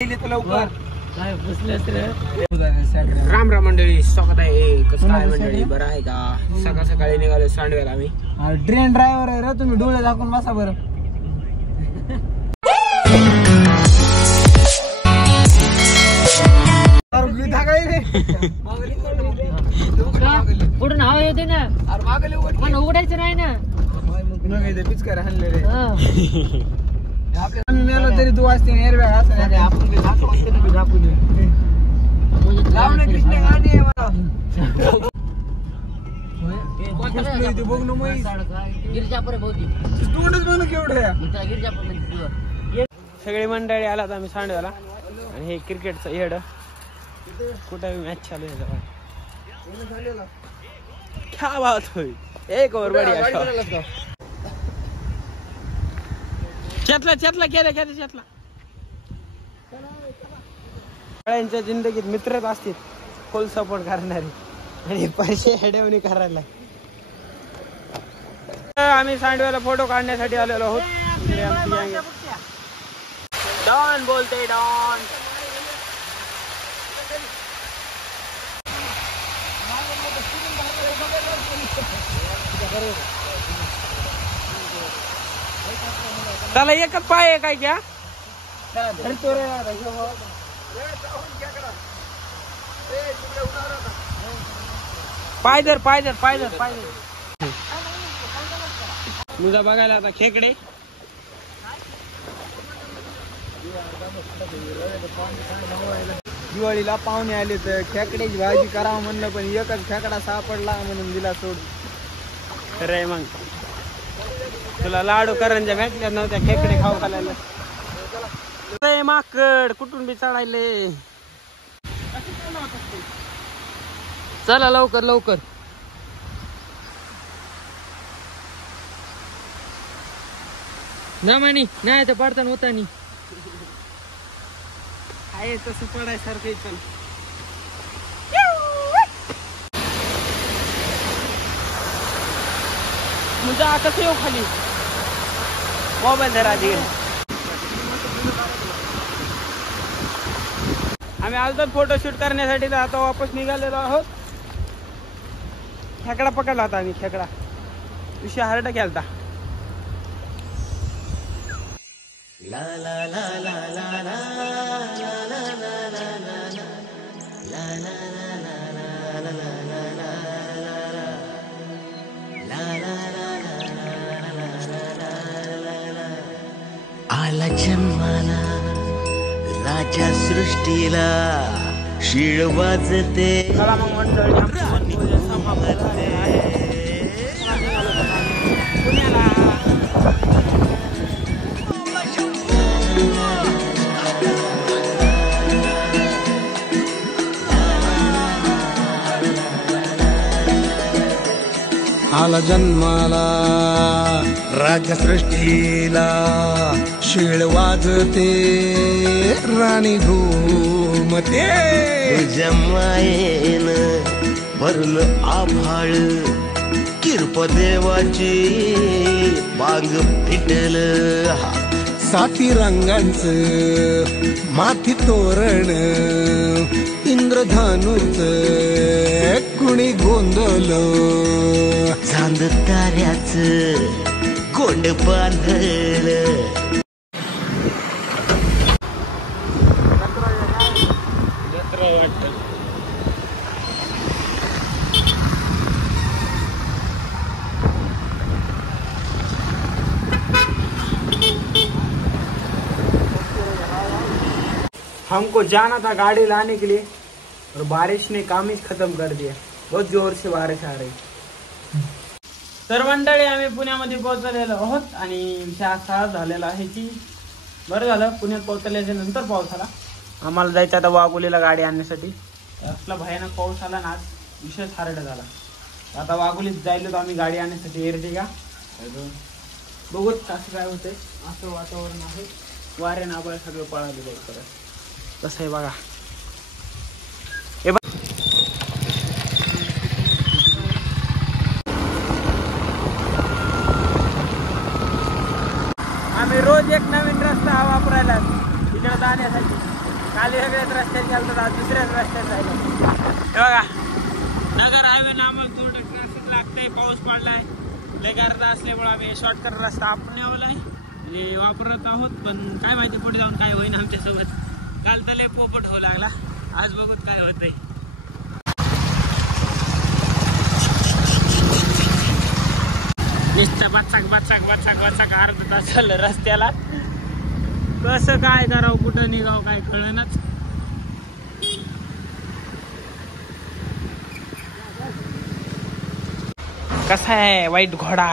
राम राम मंडळी, स्वागत आहे. कसं काय मंडळी, बरं आहे का? सकाळ सकाळी निघालो सांडव्याला आम्ही. ट्रेन ड्रायव्हर आहे रे तुम्ही, डोळे झाकून बसा बरं. कुठून हवा येते ना, पण उघडायचं नाही ना. पिचकार हल्ले रे आपल्या मेलो तरी तू वाजते एअरबॅग असं आपण झाकून कृष्ण गाणी बघ ना मग गिरजापूर बहुती तोंडच बघ ना केवढं. सगळी मंडळी आलात आम्ही सांडव्याला. आणि हे क्रिकेटचं हेड कुठं मॅच चालू आहे. क्या बात होई, एक ओव्हर बढिया. चेतला केलं. सगळ्यांच्या जिंदगीत मित्रच असतील फुल सपोर्ट करणारे, आणि पैसे हेडवणी करायला. आम्ही सांडव्याला फोटो काढण्यासाठी आलेलो आहोत. डॉन बोलते, डॉन. त्याला एकच पाय आहे काय क्या? पायदर मुदा बघायला आता खेकडे. दिवाळीला पाहुणे आले तर खेकड्याची भाजी करावं म्हणलं, पण एकच खेकडा सापडला म्हणून दिला सोड. रे मग तुला लाडू करंजा भेटल्या नव्हत्या, खेकडे खाऊ घालायला. माकड कुठून बी चढायले. चला लवकर. नामानी नाही तर पडताना होतानी आहे तसं पडायसारखं. चल म्हणजे आता येऊ खाली मोबाईल धरा आधी. आम्ही आलो फोटोशूट करण्यासाठी, आता वापस निघालेलो आहोत. खेकडा पकडला होता आम्ही. खेकडा विषय हार्ड केलता. आला जन्माला राजा सृष्टीला, शिळ वाजते चला मग मंडळी, आला जन्माला राजा सृष्टीला, शिळ वाजते राणी घुमते. तुझ्या मायेन भरलं आभाळ, किरप देवाची बांग फिटल. साती रंगांच माथी तोरण, इंद्रधनुच कुणी गोंधळ. चांद ताऱ्याच कोंड बांधल. हमको जाना था गाड़ी लाने के लिए, और बारिश ने काम ही खत्म कर दिया. बहुत जोर से बारिश आ रही. तर मंडळी, आम्ही पुण्यामध्ये पोहोचलेलो आहोत. आणि विषय असा झालेला आहे की, बरं झालं पुण्यात पोहोचल्याच्या नंतर पाऊस आला. आम्हाला जायचं आता वाघोलीला गाडी आणण्यासाठी. असला भयानक पाऊस आला ना, आज विषयच हार्ड झाला. आता वाघोलीत जायलो तर आम्ही गाडी आणण्यासाठी एरटिगा. बघूच कसं काय होतंय. असं वातावरण आहे, वाऱ्यानं आबळ सगळं पळाले लवकर. कसं आहे बघा. आम्ही रोज एक नवीन रस्ता वापरायला तिकडे जाण्यासाठी. काल वेगळ्याच रस्त्यात गेलो, आज दुसऱ्याच रस्त्यात जायला. हे बघा नगर हायवे नामक दूर ट्रॅफिक लागतंय. पाऊस पडलाय लय गर्दी असल्यामुळे आम्ही शॉर्टकट रस्ता आपणवलाय म्हणजे वापरत आहोत. पण काय माहिती पुढे जाऊन काय होईन आमच्यासोबत. काल तर लय पोपट होऊ लागला, आज बघून काय होतंय. नुसतं बचाक बचाक बचाक बचाक अर्धा तास झालं रस्त्याला. कसं काय करावं, कुठं निघावं काय कळेनाच. कसा आहे वाईट घोडा.